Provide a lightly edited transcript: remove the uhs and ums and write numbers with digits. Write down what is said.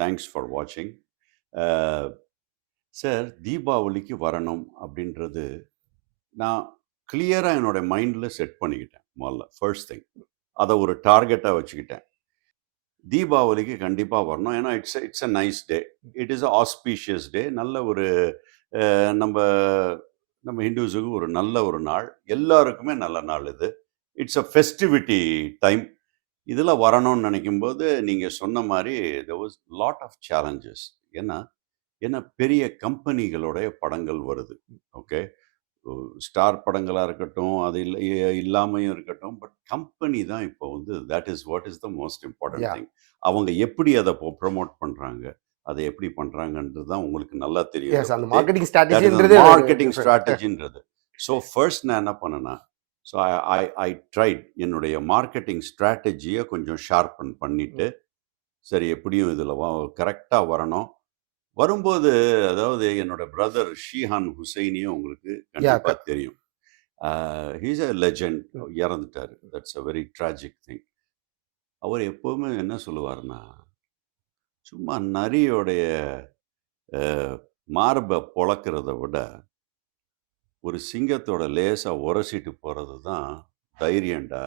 Thanks for வாட்சிங். Sir, தீபாவளிக்கு வரணும் அப்படின்றது நான் கிளியரா என்னோட மைண்ட்ல செட் பண்ணிக்கிட்டேன். முதல்ல ஃபர்ஸ்ட் திங். அத ஒரு டார்கெட்டா வச்சுக்கிட்டேன். தீபாவளிக்கு கண்டிப்பா வரணும். ஏன்னா it's a nice day. It is a auspicious டே. நல்ல ஒரு நம்ப நம்ம ஹிந்துஸுக்கு ஒரு நல்ல ஒரு நாள். எல்லாருக்குமே நல்ல நாள் இது. It's a festivity time. இதுல வரணும்னு நினைக்கும்போது, நீங்க சொன்ன மாரி there was lot of challenges. ஏன்னா ஏன்னா பெரிய கம்பெனிகளுடைய படங்கள் வருது. ஓகே. ஸ்டார் படங்களா இருக்கட்டும், அது இல்லாமயும் இருக்கட்டும். பட் கம்பெனி தான் இப்போ வந்து what is the most important yeah. Thing. அவங்க எப்படி அத ப்ரமோட் பண்றாங்க? அத எப்படி பண்றாங்கன்றது தான் உங்களுக்கு நல்லா தெரியும் இத எஸ். அந்த பத்தி. மார்க்கெட்டிங் தட் இஸ் ஸ்ட்ராட்டஜின்றது மார்க்கெட்டிங் டிஃபரெண்ட். ஸ்ட்ராட்டஜின்றது. ஸோ ஃபர்ஸ்ட் நான் என்ன பண்ணேன்னா, so I I I tried என்னுடைய மார்க்கெட்டிங் ஸ்ட்ராட்டஜிய கொஞ்சம் ஷார்ப்பன் பண்ணிட்டு, சரி எப்படியும் இதுல கரெக்ட்டா வரணும். வரும்போது அதாவது என்னோட பிரதர் ஷீஹான் ஹுசைனியும் உங்களுக்கு யா. கண்டிப்பா தெரியும். He is a legend. Hmm. இறந்துட்டாரு. That's a very tragic thing. அவர் எப்பவுமே என்ன சொல்லுவாருன்னா, சும்மா நரியோடைய அ மார்ப பொளக்கிறத விட, ஒரு சிங்கத்தோட லேசா உரசிட்டு போறது தான் தைரியம்டா.